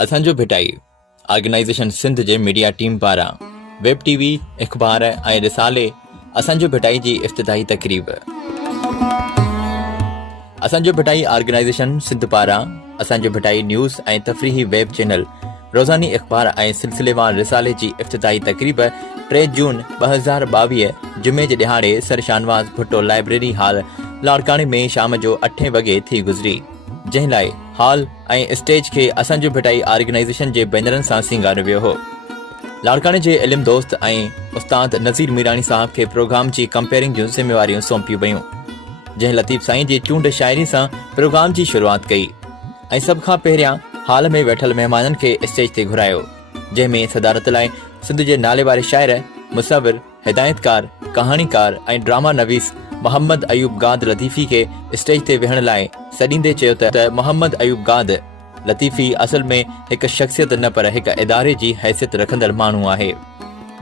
असंजो भिटाई ऑर्गेनाइजेशन सिंध जे media team पारा web TV अखबार ऐं रिसाले असंजो भिटाई जी इफ्तिताही तकरीब। असंजो भिटाई ऑर्गेनाइजेशन सिंध पारा असंजो भिटाई न्यूज़ ऐं तफ़रीही वेब चैनल रोज़ानी अखबार ऐं सिलसिलेवार रिसाले जी इफ्तिताही तकरीब 3 जून 2022 जुमे जे ॾिहाड़े Sir Shahnawaz Bhutto Library Hall लाड़काणे में शाम जो 8 वॻे थी गुज़री, जंहिं लाइ हॉल ऐं स्टेज खे असंजो भिटाई ऑर्गेनाइजेशन जे बैनरनि सां सींगारियो वियो हो। लाड़काणे जे इल्म दोस्त ऐं उस्ताद नज़ीर मीरानी साहब खे प्रोग्राम जी कंपेयरिंग जूं ज़िम्मेवारियूं सौंपियूं वयूं, जंहिं लतीफ़ साईं जी चूंड शाइरी सां प्रोग्राम जी शुरूआत कई ऐं सभ खां पहिरियां हाल में वेठल महिमाननि खे स्टेज ते घुरायो, जंहिं में सदारत लाइ सिंध जे नाले वारे शाइर, मुसविर, हिदायतकार, कहाणीकार ऐं ड्रामा नवीस मोहम्मद अयूब गाद लतीफ़ी खे स्टेज ते वेहण लाइ सॾींदे चयो त मोहम्मद अयूब गाद लतीफ़ी असल में हिकु शख़्सियत न पर हिकु इदारे जी हैसियत रखंदड़ माण्हू आहे।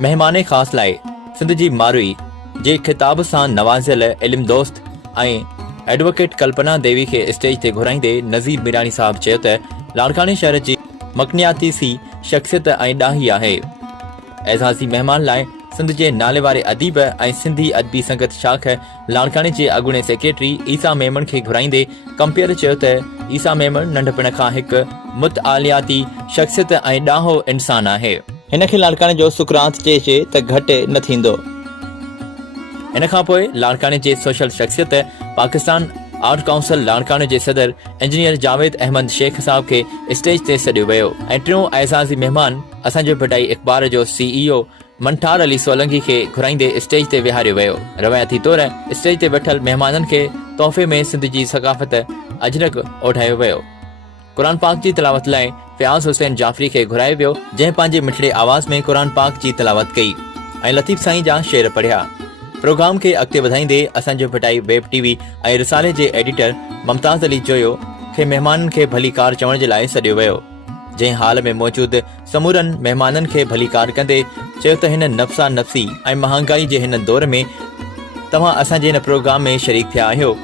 महिमान ख़ासि लाइ सिंध जी मारुई जे ख़िताब सां नवाज़ियल इल्म दोस्त ऐं एडवोकेट कल्पना देवी खे स्टेज ते घुराईंदे नज़ीर मीरानी साहब चयो त लाड़काणे शहर जी मकनियातीसी शख़्सियत ऐं ॾाही आहे। एज़ाज़ी महिमान लाइ सिंध जे नाले वारे अदीब ऐं सिंधी अदबी संगत शाख लाड़काणे जे अॻूणे सेक्रेटरी ईसा मेमन खे घुराईंदे कंपेयर चयो त ईसा मेमन नंढपण खां हिकु मुतआलियाती शख़्सियत ऐं ॾाहो इंसान आहे। हिन खे लाड़काणे जो सुकरात चइजे त घटि न थींदो। इन खां पोइ लाड़काणे जे सोशल शख़्सियत पाकिस्तान आर्ट काउंसिल लाड़काणे जे सदर इंजीनियर जावेद अहमद शेख साहब खे स्टेज ते सॾियो वियो ऐं टियों एज़ाज़ी महिमान असंजो भिटाई अखबार जो CEO मंठार अली सोलंकी खे घुराईंदे स्टेज ते विहारियो वियो। रवायती तौर स्टेज ते वेठल महिमाननि खे तोहफ़े में सिंध जी सक़ाफ़त अजरक ओढ़ायो वियो। क़ुरान पाक जी तिलावत लाइ फ़याज़ हुसैन जाफ़री खे घुरायो वियो, जंहिं पंहिंजे मिठड़े आवाज़ में क़ुरान पाक जी तिलावत कई ऐं लतीफ़ साईं जा शेर पढ़िया। प्रोग्राम खे अॻिते वधाईंदे असंजो भिटाई वेब टीवी ऐं रिसाले जे एडिटर मुमताज़ अली जोयो खे महिमाननि खे भली कार चवण जे लाइ सॾियो वियो, जंहिं हाल में मौजूदु समूरनि महिमाननि खे भली कार कंदे चयो त हिन नफ़्सा नफ़्सी ऐं महांगाई जे हिन दौर में तव्हां असांजे हिन प्रोग्राम में शरीक थिया आहियो।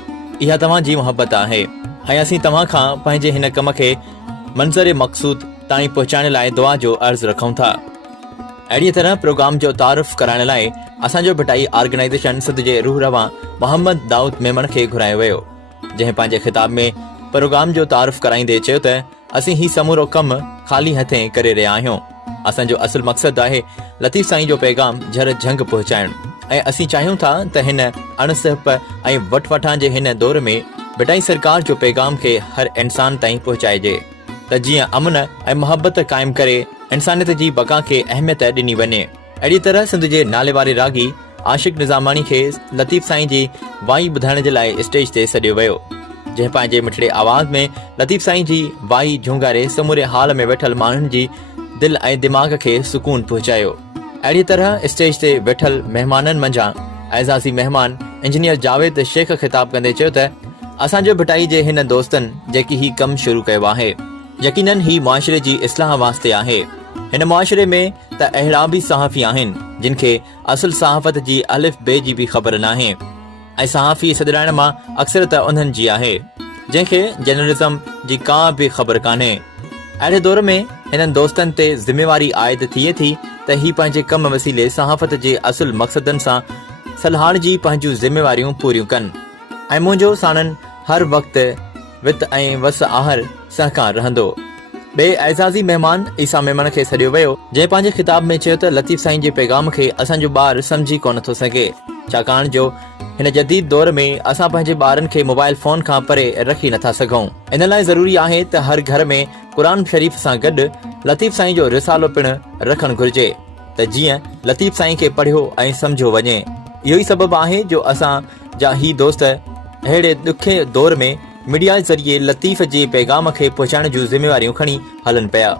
इहा तव्हांजी मुहबत आहे ऐं असीं तव्हां खां पंहिंजे हिन कम खे मंज़र मक़सूद ताईं पहुचाइण लाइ दुआ जो अर्ज़ु रखूं था। अहिड़ीअ तरह प्रोग्राम जो तारुफ़ कराइण लाइ असंजो भिटाई ऑर्गेनाइजेशन सिंध जे रूह रवां मोहम्मद दाऊद मेमन खे घुरायो वियो, जंहिं पंहिंजे ख़िताब में प्रोग्राम जो तारुफ़ कराईंदे चयो त असीं ही समूरो कमु ख़ाली हथें करे रहिया आहियूं। असांजो असुल मक़सदु आहे लतीफ़ साईं जो पैगाम झर झंग पहुचाइणु ऐं असीं चाहियूं था त हिन अणसिहप ऐं वठवठां जे हिन दौर में भिटाई सरकार जो पैगाम खे हर इंसान ताईं पहुचाइजे त जीअं अमन ऐं मुहबत क़ाइमु करे इंसानियत जी बका खे अहमियत ॾिनी वञे। अहिड़ी तरह सिंध जे नाले वारे रागी आशिक़ निज़ामानी खे लतीफ़ साईं जी वाई ॿुधाइण जे लाइ स्टेज ते सॾियो वियो, जंहिं पंहिंजे मिठड़े आवाज़ में लतीफ़ साईं जी वाई झुंगारे समूरे हाल में वेठल माण्हुनि जी दिलि ऐं दिमाग़ खे सुकून पहुचायो। अहिड़ी तरह स्टेज ते वेठल महिमाननि मंझां एज़ाज़ी महिमान इंजीनियर जावेद शेख ख़िताब कंदे चयो त असांजो भिटाई जे हिन दोस्तनि जेकी ही कमु शुरू कयो आहे, यकीनन ही मुआशिरे जी इस्लाह वास्ते आहे। हिन मुआशिरे में त अहिड़ा बि सहाफ़ी आहिनि जिन खे असुल सहाफ़त जी अलिफ बे जी बि ख़बर नाहे ऐं सहाफ़ी सॾाइण मां अक्सर त उन्हनि जी आहे जंहिंखे जर्नलिज़म जी का बि ख़बर कान्हे। अहिड़े दौर में हिननि दोस्तनि ते ज़िम्मेवारी आयद थिए थी त ही पंहिंजे कम वसीले सहाफ़त जे असुल मक़सदनि सां सलहाण जी पंहिंजूं ज़िम्मेवारियूं पूरियूं कनि ऐं मुंहिंजो साणनि हर वक़्तु वित ऐं वस आहर सहकार रहंदो। ॿिए एज़ाज़ी महिमान ईसा मेमन खे सॾियो वियो, जंहिं पंहिंजे ख़िताब में चयो त लतीफ़ साईं जे पैगाम खे असांजो ॿार सम्झी कोन थो सघे, छाकाणि जो हिन जदीद दौर में असां पंहिंजे ॿारनि खे मोबाइल फ़ोन खां परे रखी नथा सघूं। इन लाइ ज़रूरी आहे त हर घर में क़ुरान शरीफ़ सां गॾु लतीफ़ साईं जो रिसालो पिणु रखणु घुरिजे त जीअं लतीफ़ साईं खे पढ़ियो ऐं सम्झो वञे। इहो ई सबबु आहे जो असां जा ही दोस्त अहिड़े ॾुखे दौर में मीडिया ज़रिए लतीफ़ जे पैगाम खे पहुचाइण जूं ज़िम्मेवारियूं खणी हलनि पिया।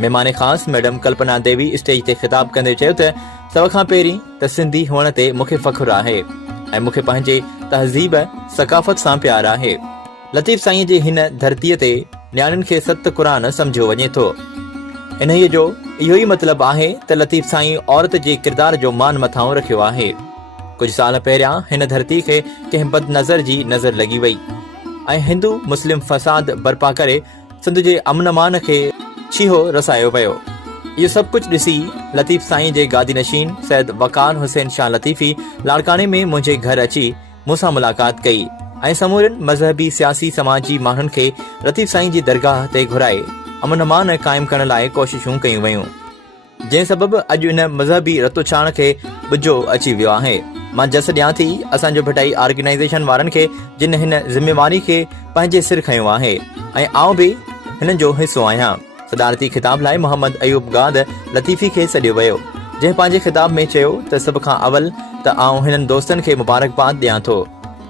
महिमान ख़ासि मैडम कल्पना देवी स्टेज ते ख़िताब कंदे चयो त सभ खां पहिरीं त सिंधी हुअण ते मूंखे फ़ख़्रु आहे ऐं मूंखे पंहिंजे तहज़ीब सक़ाफ़त सां प्यार आहे। लतीफ़ साईं जे हिन धरतीअ ते न्याणियुनि खे सत क़ुरान सम्झो वञे थो। इन्हीअ जो इहो ई मतिलबु आहे त लतीफ़ साईं औरत जे किरदार जो मान मथां रखियो आहे। कुझु साल पहिरियां हिन धरती खे कंहिं बदनज़र जी नज़र लॻी वई ऐं हिंदू मुस्लिम फ़साद बर्पा करे सिंध जे अमन मान खे छीहो रसायो वियो। इहो सभु कुझु ॾिसी लतीफ़ साईं जे गादी नशीन सैयद वकार हुसैन शाह लतीफ़ी लाड़काने में मुंहिंजे घर अची मूंसां मुलाक़ात कई ऐं समूरनि मज़हबी सियासी समाजी माण्हुनि खे लतीफ़ साईं जी दरगाह ते घुराए अमन अमान क़ाइमु करण लाइ कोशिशूं कयूं वयूं, जंहिं सबबि अॼु इन मज़हबी रतोछाण खे ॿुजो अची वियो आहे। मां जस ॾियां थी असांजो भटाई ऑर्गेनाइज़ेशन वारनि खे जिन हिन ज़िम्मेवारी खे पंहिंजे सिर खयों आहे ऐं आउं बि हिननि जो हिसो आहियां। सदारती ख़िताब लाइ मोहम्मद अयूब गाद लतीफ़ी खे सॾियो वियो, जंहिं पंहिंजे ख़िताब में चयो त सभ खां अवल त आउं हिननि दोस्तनि खे मुबारकबाद ॾियां थो।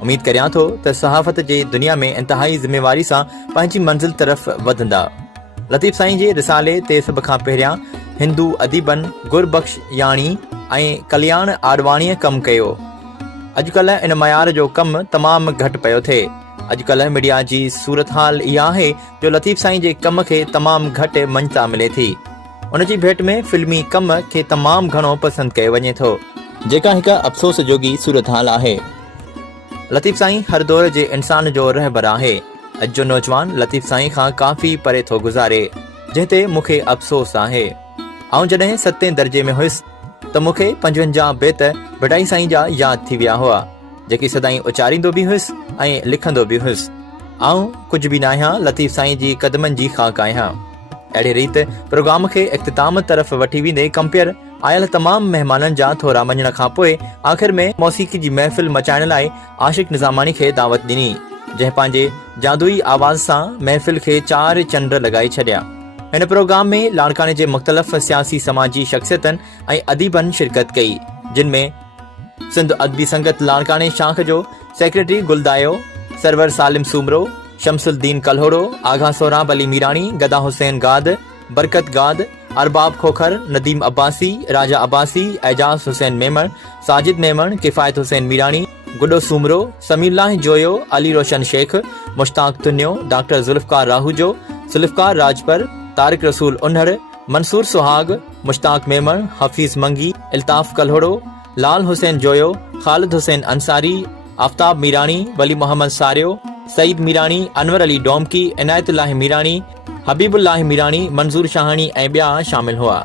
उमीद करियां थो त सहाफ़त जे दुनिया में इंतहाई ज़िम्मेवारी सां पंहिंजी मंज़िल तरफ़ वधंदा। लतीफ़ साईं जे रिसाले ते सभ खां पहिरियां हिंदू अदीबन गुरबख्श याणी ऐं कल्याण आडवाणीअ कमु कयो। अॼुकल्ह इन मयार जो कमु तमामु घटि पियो थिए। अॼुकल्ह मीडिया जी सूरत हाल इहा आहे जो लतीफ़ साईं जे कम खे तमामु घटि मञता मिले थी। उन जी भेट में फिल्मी कम खे तमामु घणो पसंदि कयो वञे थो, जेका हिकु अफ़सोस जोगी सूरत हाल आहे। लतीफ़ साईं हर दौर जे इंसान जो रहबर आहे। अॼु जो नौजवान लतीफ़ साईं खां काफ़ी परे थो गुज़ारे, जंहिं ते मूंखे अफ़सोस आहे। आउं जॾहिं 7 दर्जे में हुयुसि त मूंखे 55 बेत भटाई साईं जा यादि थी विया हुआ, जेकी सदाईं उचारींदो बि हुयुसि ऐं लिखंदो बि हुयुसि। आउं कुझु बि न आहियां, लतीफ़ साईं जी क़दमनि जी ख़ाक आहियां। अहिड़े रीति प्रोग्राम खे इख़्तिताम तरफ़ वठी वेंदे कंपेयर आयल तमामु महिमाननि जा थोरा मञण खां पोइ आख़िर में मौसीक़ी जी महफ़िल मचाइण लाइ आशिक़ निज़ामानी खे दावत ॾिनी, जंहिं पंहिंजे जादुई आवाज़ सां महफ़िल खे 4 चंड लॻाए छॾिया। हिन प्रोग्राम में लाड़काने जे मुख़्तलिफ़ सियासी समाजी शख़्सियतनि ऐं अदीबनि शिरकत कई, जिन में सिंध अदबी संगत लाड़काने शाख जो सेक्रेटरी गुलदायो, सरवर सालिम सूमरो, शमसुद्दीन कल्होड़ो, आगा सोहराब अली मीरानी, गदा हुसैन गाद, बरकत गाद, अरबाब खोखर, नदीम अब्बासी, राजा अब्बासी, एजाज हुसैन मेमण, साजिद मेमण, किफ़ायत हुसैन मीरानी, गुडो सूमरो, समीउल्लाह जोयो, अली रोशन शेख, मुश्ताक तुन्यो, डॉक्टर ज़ुल्फ़कार राहूजो, ज़ुल्फ़कार राजपर, तारिक रसूल उन्हर, मंसूर सुहाग, मुश्ताक मेमण, हफ़ीज़ मंगी, इल्ताफ़ कल्होड़ो, लाल हुसैन जोयो, ख़ालिद हुसैन अंसारी, आफ्ताब मीरानी, वली मोहम्मद सारियो, सईद मीरानी, अनवर अली डोमकी, इनायतुल्लाह मीरानी, हबीबुल्लाह मीरानी, मंजूर शाहानी ऐं ॿिया शामिल हुआ।